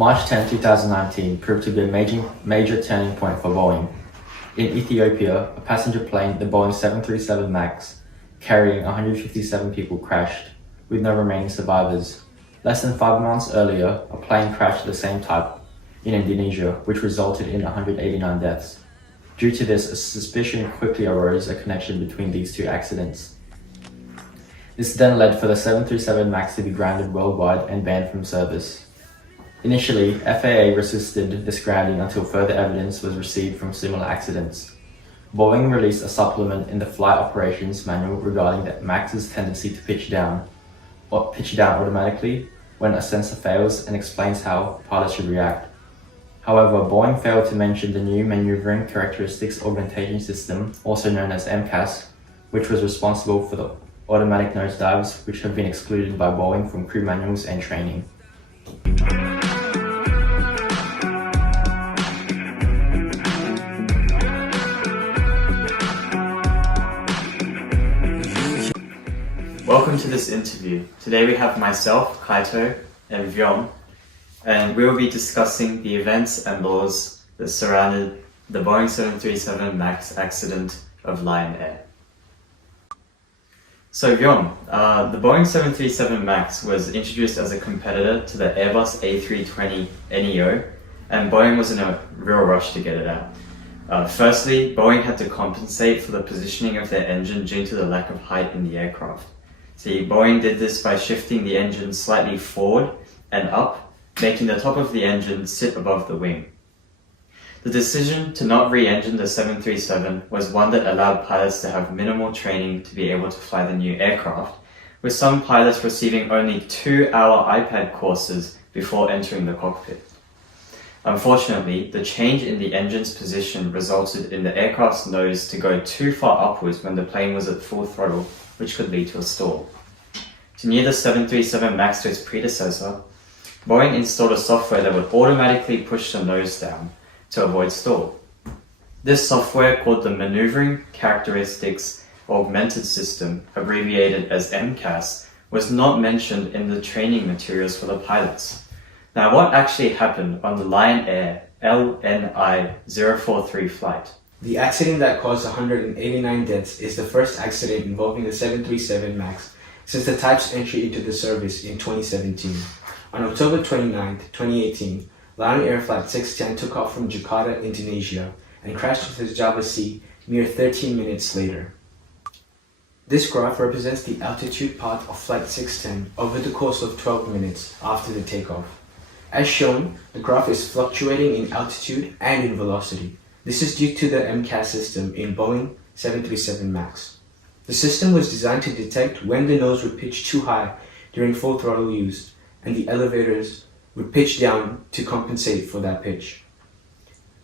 March 10, 2019 proved to be a major turning point for Boeing. In Ethiopia, a passenger plane, the Boeing 737 MAX, carrying 157 people crashed, with no remaining survivors. Less than 5 months earlier, a plane crashed of the same type in Indonesia, which resulted in 189 deaths. Due to this, a suspicion quickly arose a connection between these two accidents. This then led for the 737 MAX to be grounded worldwide and banned from service. Initially, FAA resisted this grounding until further evidence was received from similar accidents. Boeing released a supplement in the Flight Operations Manual regarding the MAX's tendency to pitch down automatically when a sensor fails, and explains how pilots should react. However, Boeing failed to mention the new Maneuvering Characteristics Augmentation System, also known as MCAS, which was responsible for the automatic nosedives, which have been excluded by Boeing from crew manuals and training. Welcome to this interview. Today we have myself, Kaito, and Vyom, and we will be discussing the events and laws that surrounded the Boeing 737 MAX accident of Lion Air. So Vyom, the Boeing 737 MAX was introduced as a competitor to the Airbus A320neo, and Boeing was in a real rush to get it out. Firstly, Boeing had to compensate for the positioning of their engine due to the lack of height in the aircraft. See, Boeing did this by shifting the engine slightly forward and up, making the top of the engine sit above the wing. The decision to not re-engine the 737 was one that allowed pilots to have minimal training to be able to fly the new aircraft, with some pilots receiving only 2-hour iPad courses before entering the cockpit. Unfortunately, the change in the engine's position resulted in the aircraft's nose to go too far upwards when the plane was at full throttle, which could lead to a stall. To near the 737 MAX to its predecessor, Boeing installed a software that would automatically push the nose down to avoid stall. This software, called the Maneuvering Characteristics Augmented System, abbreviated as MCAS, was not mentioned in the training materials for the pilots. Now, what actually happened on the Lion Air LNI 043 flight? The accident that caused 189 deaths is the first accident involving the 737 MAX since the type's entry into the service in 2017. On October 29, 2018, Lion Air Flight 610 took off from Jakarta, Indonesia, and crashed into the Java Sea mere 13 minutes later. This graph represents the altitude path of Flight 610 over the course of 12 minutes after the takeoff. As shown, the graph is fluctuating in altitude and in velocity. This is due to the MCAS system in Boeing 737 MAX. The system was designed to detect when the nose would pitch too high during full throttle use, and the elevators would pitch down to compensate for that pitch.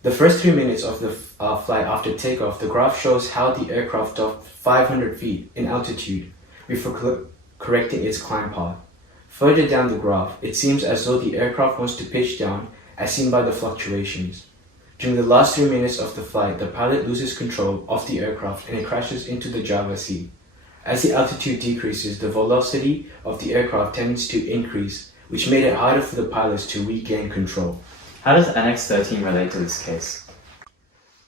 The first 3 minutes of the flight after takeoff, the graph shows how the aircraft dropped 500 feet in altitude before correcting its climb path. Further down the graph, it seems as though the aircraft wants to pitch down, as seen by the fluctuations. During the last 3 minutes of the flight, the pilot loses control of the aircraft and it crashes into the Java Sea. As the altitude decreases, the velocity of the aircraft tends to increase, which made it harder for the pilots to regain control. How does Annex 13 relate to this case?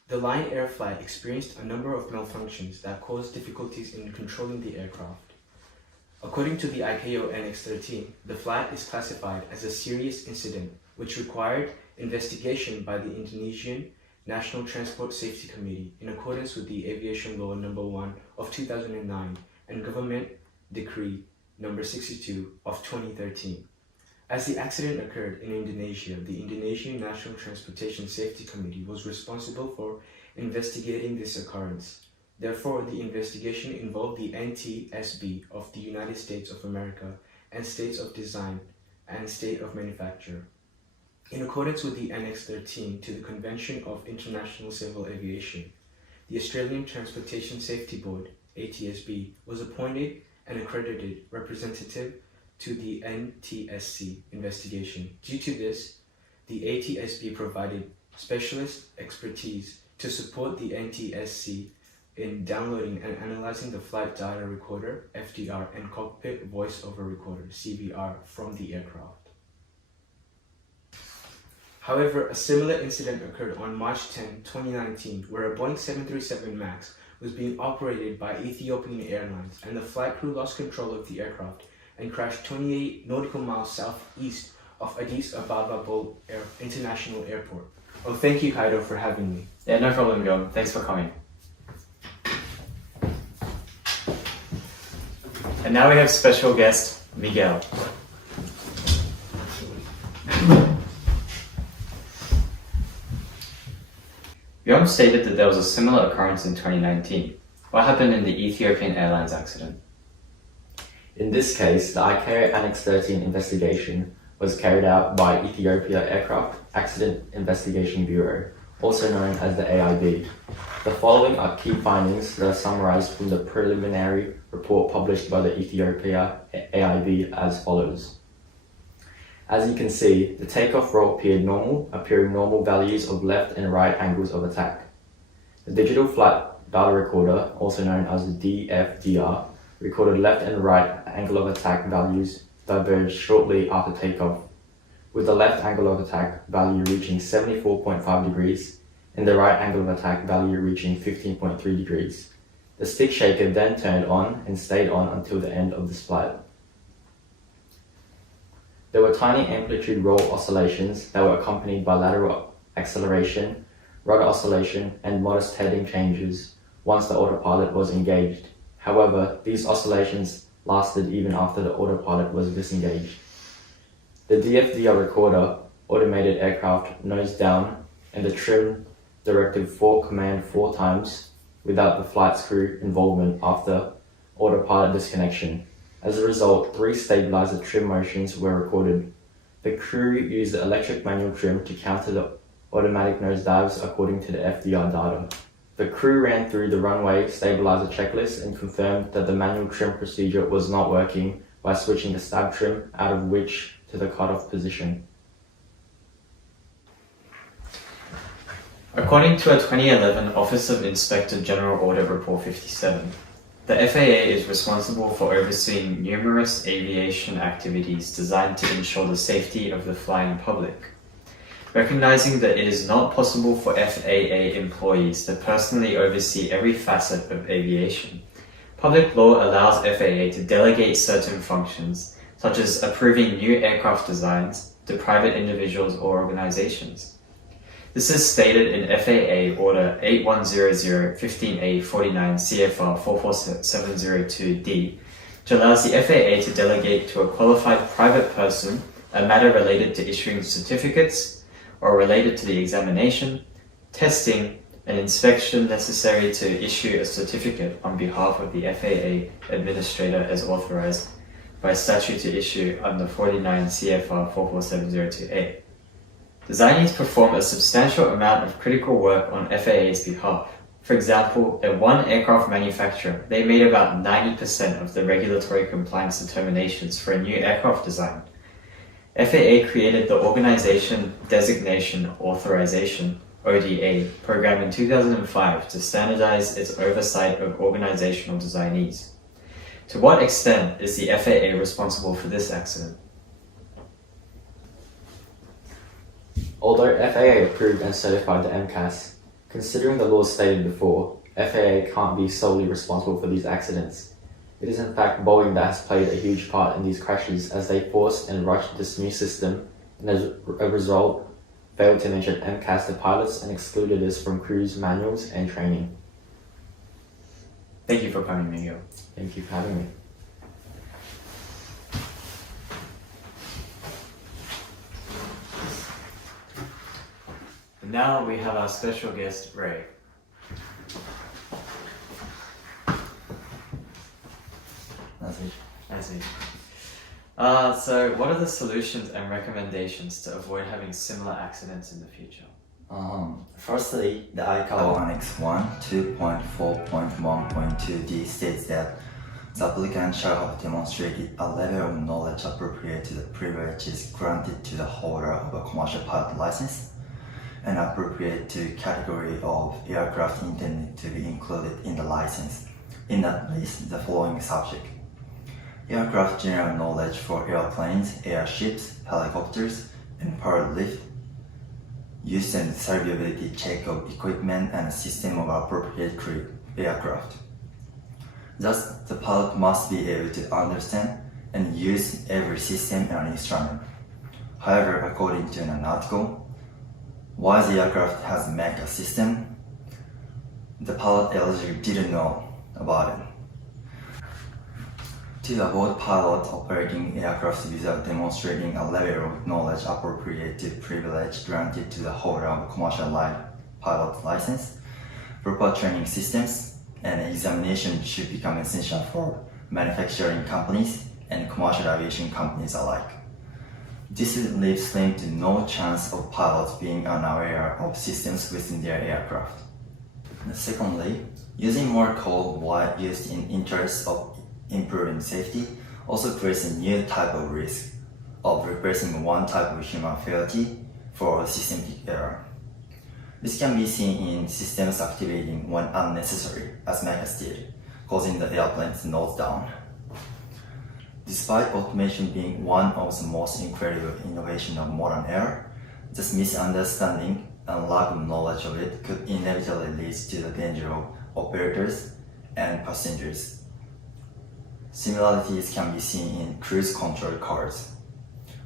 The Lion Air flight experienced a number of malfunctions that caused difficulties in controlling the aircraft. According to the ICAO Annex 13, the flight is classified as a serious incident, which required investigation by the Indonesian National Transport Safety Committee in accordance with the Aviation Law No. 1 of 2009 and Government Decree No. 62 of 2013. As the accident occurred in Indonesia, the Indonesian National Transportation Safety Committee was responsible for investigating this occurrence. Therefore, the investigation involved the NTSB of the United States of America and states of design and state of manufacture. In accordance with the Annex 13 to the Convention of International Civil Aviation, the Australian Transportation Safety Board, ATSB, was appointed an accredited representative to the NTSC investigation. Due to this, the ATSB provided specialist expertise to support the NTSC in downloading and analyzing the flight data recorder, FDR, and cockpit voice over recorder, CVR, from the aircraft. However, a similar incident occurred on March 10, 2019, where a Boeing 737 MAX was being operated by Ethiopian Airlines, and the flight crew lost control of the aircraft and crashed 28 nautical miles southeast of Addis Ababa International Airport. Oh, thank you, Kaido, for having me. Yeah, no problem, John. Thanks for coming. And now we have special guest, Miguel. Bjorn stated that there was a similar occurrence in 2019. What happened in the Ethiopian Airlines accident? In this case, the ICAO Annex 13 investigation was carried out by Ethiopia Aircraft Accident Investigation Bureau, also known as the AIB. The following are key findings that are summarized from the preliminary report published by the Ethiopia AIB as follows. As you can see, the takeoff roll appearing normal values of left and right angles of attack. The digital flight data recorder, also known as the DFDR, recorded left and right angle of attack values diverged shortly after takeoff, with the left angle of attack value reaching 74.5 degrees and the right angle of attack value reaching 15.3 degrees. The stick shaker then turned on and stayed on until the end of this flight. There were tiny amplitude roll oscillations that were accompanied by lateral acceleration, rudder oscillation, and modest heading changes once the autopilot was engaged. However, these oscillations lasted even after the autopilot was disengaged. The DFDR recorder automated aircraft nose down, and the trim directive for command 4 times without the flight's crew involvement after autopilot disconnection. As a result, 3 stabilizer trim motions were recorded. The crew used the electric manual trim to counter the automatic nosedives according to the FDR data. The crew ran through the runway stabilizer checklist and confirmed that the manual trim procedure was not working by switching the stab trim out of which to the cutoff position. According to a 2011 Office of Inspector General Audit Report 57, the FAA is responsible for overseeing numerous aviation activities designed to ensure the safety of the flying public. Recognizing that it is not possible for FAA employees to personally oversee every facet of aviation, public law allows FAA to delegate certain functions, such as approving new aircraft designs, to private individuals or organizations. This is stated in FAA Order 8100-15A-49 CFR 44702D, which allows the FAA to delegate to a qualified private person a matter related to issuing certificates or related to the examination, testing, and inspection necessary to issue a certificate on behalf of the FAA administrator as authorized by statute to issue under 49 CFR 44702A. Designees perform a substantial amount of critical work on FAA's behalf. For example, at one aircraft manufacturer, they made about 90% of the regulatory compliance determinations for a new aircraft design. FAA created the Organization Designation Authorization (ODA) program in 2005 to standardize its oversight of organizational designees. To what extent is the FAA responsible for this accident? Although FAA approved and certified the MCAS, considering the laws stated before, FAA can't be solely responsible for these accidents. It is in fact Boeing that has played a huge part in these crashes as they forced and rushed this new system and as a result failed to mention MCAS to pilots and excluded this from crews' manuals and training. Thank you for coming, Miguel. Thank you for having me. And now we have our special guest, Ray. That's it. That's it. So what are the solutions and recommendations to avoid having similar accidents in the future? Firstly, the ICAO Annex 1 2.4.1.2d states that the applicant shall have demonstrated a level of knowledge appropriate to the privileges granted to the holder of a commercial pilot license and appropriate to category of aircraft intended to be included in the license, in at least the following subject: aircraft general knowledge for airplanes, airships, helicopters, and powered lift, use and survivability check of equipment and system of appropriate crew aircraft. Thus, the pilot must be able to understand and use every system and instrument. However, according to an article, while the aircraft has MECA system, the pilot eligible didn't know about it. To avoid pilot operating aircraft without demonstrating a level of knowledge appropriate to privilege granted to the holder of a commercial pilot license, proper training systems and examination should become essential for manufacturing companies and commercial aviation companies alike. This leaves slim to no chance of pilots being unaware of systems within their aircraft. Secondly, using more code while used in interest of improving safety also creates a new type of risk of replacing one type of human failure for a systematic error. This can be seen in systems activating when unnecessary, as Megas did, causing the airplane to nose down. Despite automation being one of the most incredible innovations of modern era, this misunderstanding and lack of knowledge of it could inevitably lead to the danger of operators and passengers. Similarities can be seen in cruise control cars,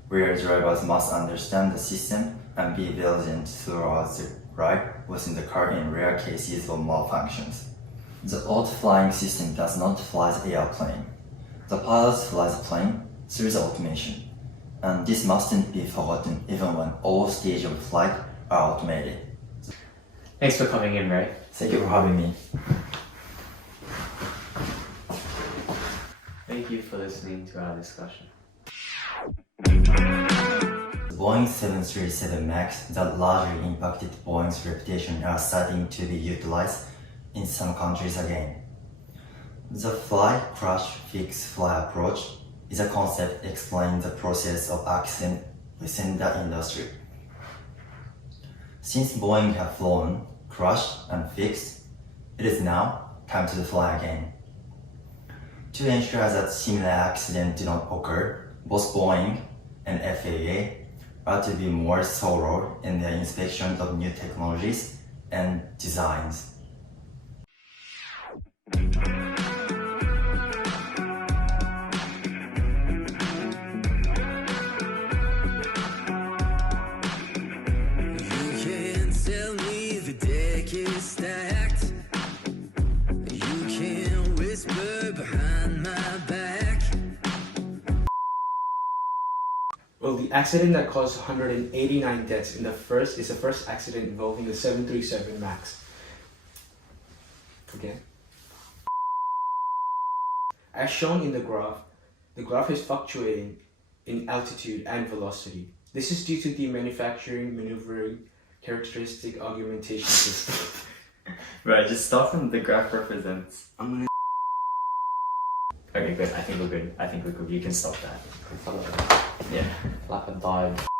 where drivers must understand the system and be vigilant throughout the ride within the car in rare cases of malfunctions. The auto-flying system does not fly the airplane. The pilot flies the plane through the automation, and this mustn't be forgotten even when all stages of flight are automated. Thanks for coming in, Ray. Thank you for having me. Thank you for listening to our discussion. The Boeing 737 MAX that largely impacted Boeing's reputation are starting to be utilized in some countries again. The fly, crash, fix, fly approach is a concept explaining the process of accident within the industry. Since Boeing have flown, crashed, and fixed, it is now time to fly again. To ensure that similar accidents do not occur, both Boeing and FAA are to be more thorough in their inspection of new technologies and designs. Stacked. You can whisper behind my back. Well, the accident that caused 189 deaths is the first accident involving the 737 MAX. Again. As shown in the graph is fluctuating in altitude and velocity. This is due to the manufacturing maneuvering characteristic augmentation system. Right, just stop from the graph represents. I'm gonna. Okay, good. I think we're good. You can stop that. Yeah. Like a dive.